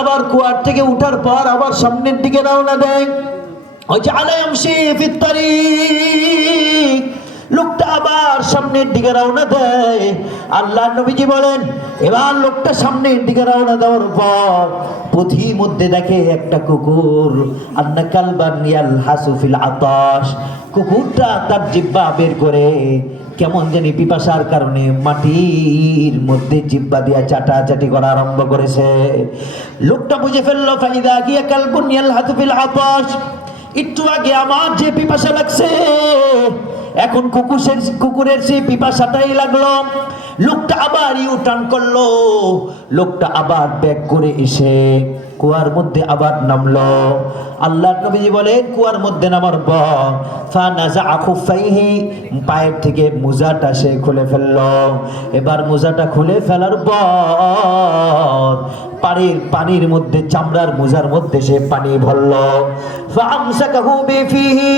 আবার কুয়ার থেকে উঠার পর আবার সামনের দিকে রওনা দেয়। ওই যে আলাইমশি ফিত তারিক, লোকটা আবার সামনের দিকে রওনা দেয়। আল্লাহ নবীজি বলেন, এবার লোকটা সামনের দিকে রওনা দেওয়ার পর পথির মধ্যে দেখে একটা কুকুর, আন্না কালবান ইয়ালহাসু ফিল আতাশ, কুকুরটা তার জিহ্বা বের করে কেমন জানি পিপাসার কারণে মাটির মধ্যে জিহ্বা দিয়া চাটাচাটি করা আরম্ভ করেছে। লোকটা বুঝে ফেললো, ফাইদা গিয়া কালবুন ইয়ালহাসু ফিল আতাশ, একটু আগে আমার যে পিপাসা লাগছে এখন কুকুরের সেই পিপাসাটাই লাগলো। লোকটা আবার ইউটার্ন করলো, লোকটা আবার ব্যাক করে এসে কুয়ার মধ্যে আবার নামলো। আল্লাহর নবীজি বলেন, কুয়ার মধ্যে নামার পর ফানাযা খুফাইহি, পায়ের থেকে মোজাটা সে খুলে ফেললো। এবার মোজাটা খুলে ফেলার পর পানির মধ্যে, চামড়ার মোজার মধ্যে সে পানি ভরলো। ফামসাকাহু বিফিহি,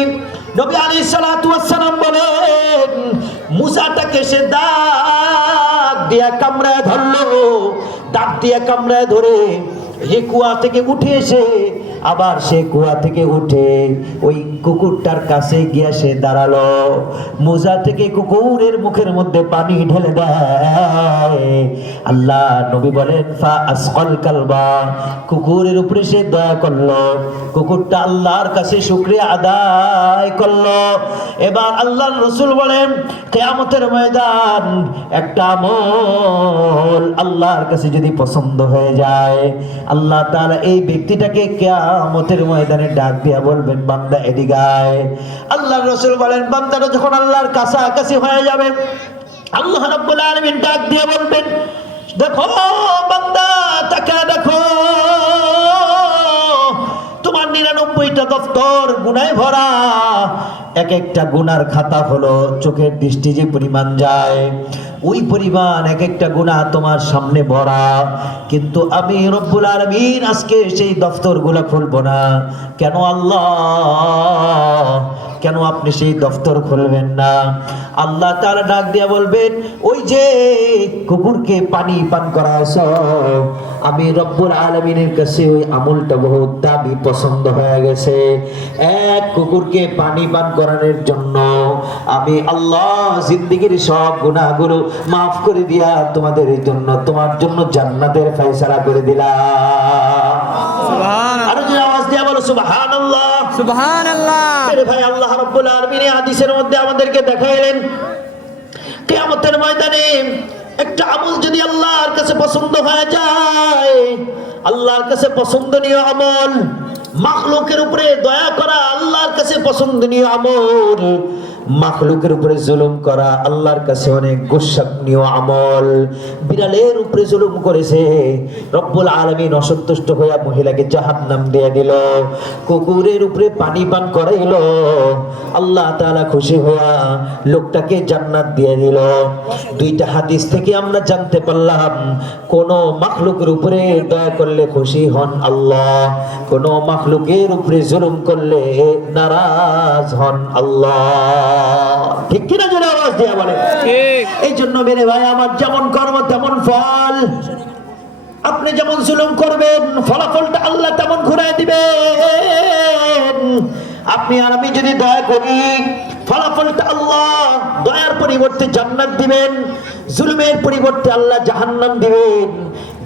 নবী আলাইহিস সালাতু ওয়াস সালাম বলেন, মোজাটাকে সে দাঁত দিয়া কামড়ায় ধরলো। দাঁত দিয়া কামড়ায় ধরে সে কুয়া থেকে উঠে এসে আবার সে কুয়া থেকে উঠে ওই কুকুরটার কাছে গিয়ে সে দাঁড়ালো। মোজা থেকে কুকুরের মুখের মধ্যে পানি ঢেলে দেয়। আল্লাহ নবী বলেন, ফা আসকাল কালবা, কুকুরের উপরে সে দয়া করলো। কুকুরটা আল্লাহর কাছে শুকরিয়া আদায় করলো। এবার আল্লাহর রাসূল বলেন, কিয়ামতের ময়দান একটা আমল আল্লাহর কাছে যদি পছন্দ হয়ে যায়, আল্লাহ তাআলা এই ব্যক্তিটাকে কিয়ামতের ময়দানে ডাক দিয়া বলবেন, বান্দা এদিকে আয়। আল্লাহর রাসূল বলেন, বান্দাটা যখন আল্লাহর কাছাকাছি হয়ে যাবে, আল্লাহ রাব্বুল আলামিন ডাক দিয়ে বলবেন, দেখো বান্দা, তাকা দেখো, তোমার 99টা দফতর গুনাহে ভরা। এক একটা গুনার খাতা হলো চোখের দৃষ্টি যে পরিমাণ যায়, ওই পরিমাণ এক একটা গুনাহ তোমার সামনে ভরা। কিন্তু আমি রব্বুল আলামিন আজকে সেই দফতরগুলো খুলবো না। কেন আল্লাহ, কেন আপনি সেই দফতর খুলবেন না? আল্লাহ তাআলা ডাক দিয়া বলবেন, ওই যে কুকুরকে পানি পান করাছো, আমি রব্বুল আলামিনের কাছে ওই আমলটা বহুত দামি পছন্দ হয়ে গেছে। এক কুকুরকে পানি পান করানোর জন্য আমি আল্লাহ জিন্দেগীর সব গুনাহগুলো মাফ করে দিয়া তোমাদের জন্য, তোমার জন্য জান্নাতের ফয়সালা করে দিলাম। সুবহানাল্লাহ। আর যে আওয়াজ দিয়া বলো সুবহানাল্লাহ, সুবহানাল্লাহ। আরে ভাই, আল্লাহ রাব্বুল আলামিন হাদিসের মধ্যে আমাদেরকে দেখাইলেন, কিয়ামতের ময়দানে একটা আমল যদি আল্লাহর কাছে পছন্দ হয়ে যায়, আল্লাহর কাছে পছন্দনীয় আমল, মাখলুকের উপরে দয়া করা আল্লাহর কাছে পছন্দনীয় আমল, মাখলুকের উপরে জুলুম করা আল্লাহর কাছে অনেক গোসানীয় আমল। বিড়ালের উপরে জুলুম করেছে, রব্বুল আলামিন অসন্তুষ্ট হইয়া মহিলাকে জাহান্নাম দিয়ে দিল। কুকুরের উপরে পানি পান করাইলো, আল্লাহ তাআলা খুশি হইয়া লোকটাকে জান্নাত দিয়ে দিল। দুইটা হাদিস থেকে আমরা জানতে পারলাম, কোন মাখলুকের উপরে দয়া করলে খুশি হন আল্লাহ, কোন মাখলুকের উপরে জুলুম করলে নারাজ হন আল্লাহ। ঠিক কিনা? জোরে আওয়াজ দিয়া বলে। এই জন্য মেরে ভাই আমার, যেমন কর্ম তেমন ফল। আপনি যেমন জুলুম করবেন, ফলাফলটা আল্লাহ তেমন ঘুরায় দিবেন। আপনি আর আমি যদি দয়া করি, ফলাফলটা আল্লাহ দয়ার পরিবর্তে জান্নাত দিবেন, জুলুমের পরিবর্তে আল্লাহ জাহান্নাম দিবেন।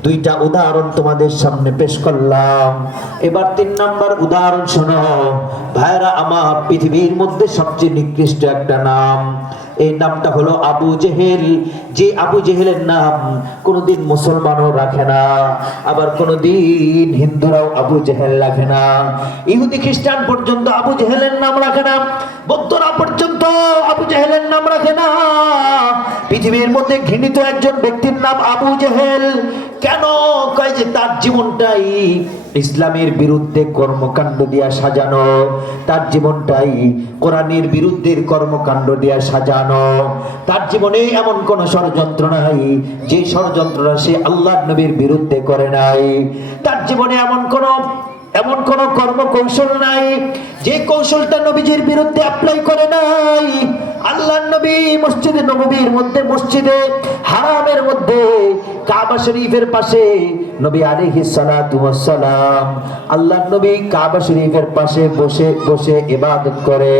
দুইটা উদাহরণ তোমাদের সামনে পেশ করলাম। এবার 3 নাম্বার উদাহরণ শোনো ভাইরা আমার। পৃথিবীর মধ্যে সবচেয়ে নিকৃষ্ট একটা নাম, এই নামটা হলো আবু জেহেল। যে আবু জেহেলের নাম কোনদিন মুসলমানও রাখে না, আবার কোনদিন হিন্দুরাও আবু জেহেল রাখে না। ইহুদি খ্রিস্টান পর্যন্ত আবু জেহেলের নাম রাখে না, বৌদ্ধরা পর্যন্ত আবু জেহেলের নাম রাখে না। পৃথিবীর মধ্যে ঘৃণিত একজন ব্যক্তির নাম আবু জেহেল। কেন? কয় যে তার জীবনটাই ইসলামের বিরুদ্ধে কর্মকাণ্ড দিয়া সাজানো, তার জীবনটাই কোরআনের বিরুদ্ধে কর্মকাণ্ড দিয়া সাজানো। তার জীবনে এমন কোন ষড়যন্ত্র নাই যে ষড়যন্ত্রটা সে আল্লাহর নবীর বিরুদ্ধে করে নাই। তার জীবনে এমন কোন কর্ম কৌশল নাই যে কৌশলটা নবীজির বিরুদ্ধে অ্যাপ্লাই করে নাই। আল্লাহর নবী মসজিদে নববীর মধ্যে, মসজিদে হারামের মধ্যে কাবা শরীফের পাশে নবী আলাইহিস সালাতু ওয়াস সালাম, আল্লাহর নবী কাবা শরীফের পাশে বসে বসে ইবাদত করে।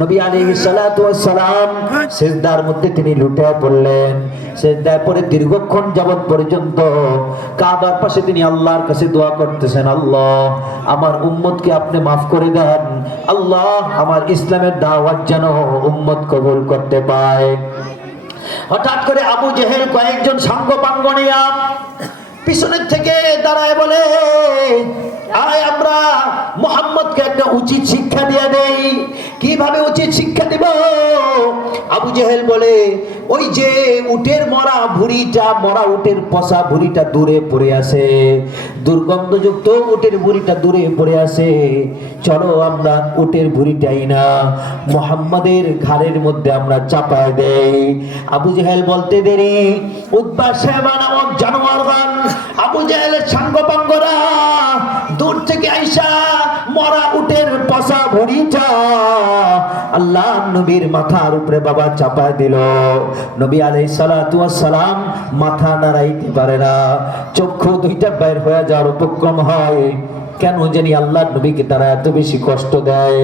নবী আলাইহিস সালাতু ওয়াস সালাম সিজদার মধ্যে তিনি লুটিয়ে পড়লেন। সিজদায় পড়ে দীর্ঘক্ষণ যাবত পর্যন্ত কাবার পাশে তিনি আল্লাহর কাছে দোয়া করতেছেন, আল্লাহ আমার উম্মতকে আপনি মাফ করে দেন, আল্লাহ আমার ইসলামের দাওয়াত যেন উম্মত কবুল করতে পায়। হঠাৎ করে আবু জেহেল কয়েকজন সাঙ্গপাঙ্গ নিয়া পিছনের থেকে দাঁড়ায় বলে, আয় আমরা মুহাম্মদকে একটা উচিত শিক্ষা দিয়ে দেই। কিভাবে উচিত শিক্ষা দিব? আবু জেহেল বলে, ওই যে উটের মরা ভুঁড়িটা, মরা উটের পচা ভুঁড়িটা দূরে পড়ে আছে, দুর্গন্ধযুক্ত উটের ভুঁড়িটা দূরে পড়ে আছে, চলো আমরা উটের ভুঁড়িটাই না মুহাম্মাদের ঘাড়ের মধ্যে আমরা চাপায় দেই। আবু জেহেল বলতে দেরি, উতবা সাহেবা নামক জানোয়ারগণ, আবু জেহেলের সাঙ্গপাঙ্গরা দূর থেকে আইসা মরা উটের পচা ভুঁড়িটা আল্লাহ নবীর মাথার উপরে বাবা চাপায় দিল। নবী আলাইহিস সালাতু ওয়াস সালাম মাথা নাড়াইতে পারে না, চক্ষু দুইটা বের হয়ে যাওয়ার উপক্রম হয়। কেন জানি আল্লাহর নবীকে তারা এত বেশি কষ্ট দেয়।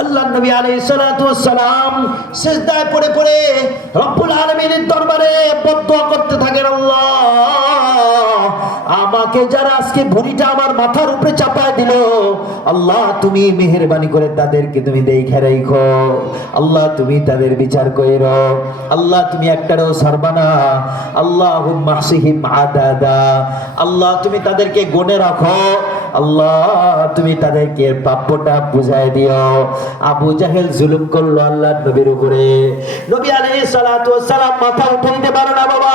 আল্লাহর নবী আলাইহিস সালাতু ওয়াস সালাম সিজদায় পড়ে পড়ে রব্বুল আলামিনের দরবারে বদদুয়া করতে থাকেন, আল্লাহ আমাকে যারা আজকে ভুঁড়িটা আমার মাথার উপরে চাপায় দিল, আল্লাহ তুমি মেহেরবানি করে তাদেরকে তুমি দেখে রাখো, আল্লাহ তুমি তাদের বিচার কইরো, আল্লাহ তুমি একটারও ছাড়বা না, আল্লাহুম্মা হসিহিম আদাদা, আল্লাহ তুমি তাদেরকে গুনে রাখো, আল্লাহ তুমি তাদেরকে প্রাপ্যটা বুঝাই দিও। আবু জাহেল জুলুম করলো আল্লাহর নবীর উপরে। নবী আলাইহিস সালাতু ওয়াস সালাম মাথা উঠে নিতে পারে না বাবা,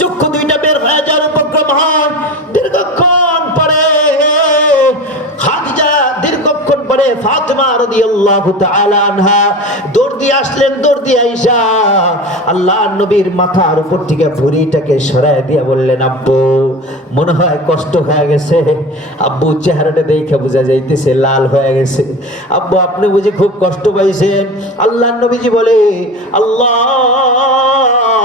চক্ষু দুইটা বের হয়ে যাওয়ার উপক্রম হন। দীর্ঘক্ষণ পরে খাদিজা, দীর্ঘক্ষণ পরে ফাতেমা রাদিয়াল্লাহু তাআলা আনহা দৌড় দিয়ে আসলেন। দৌড় দিয়ে আইসা আল্লাহর নবীর মাথার উপর থেকে ভুঁড়িটাকে সরায় দিয়ে বললেন, আব্বু মনে হয় কষ্ট হয়ে গেছে। আব্বু চেহারাটা দেখে বোঝা যাইতেছে লাল হয়ে গেছে। আব্বু আপনি বুঝি খুব কষ্ট পাইছেন? আল্লাহর নবীজি বলে, আল্লাহ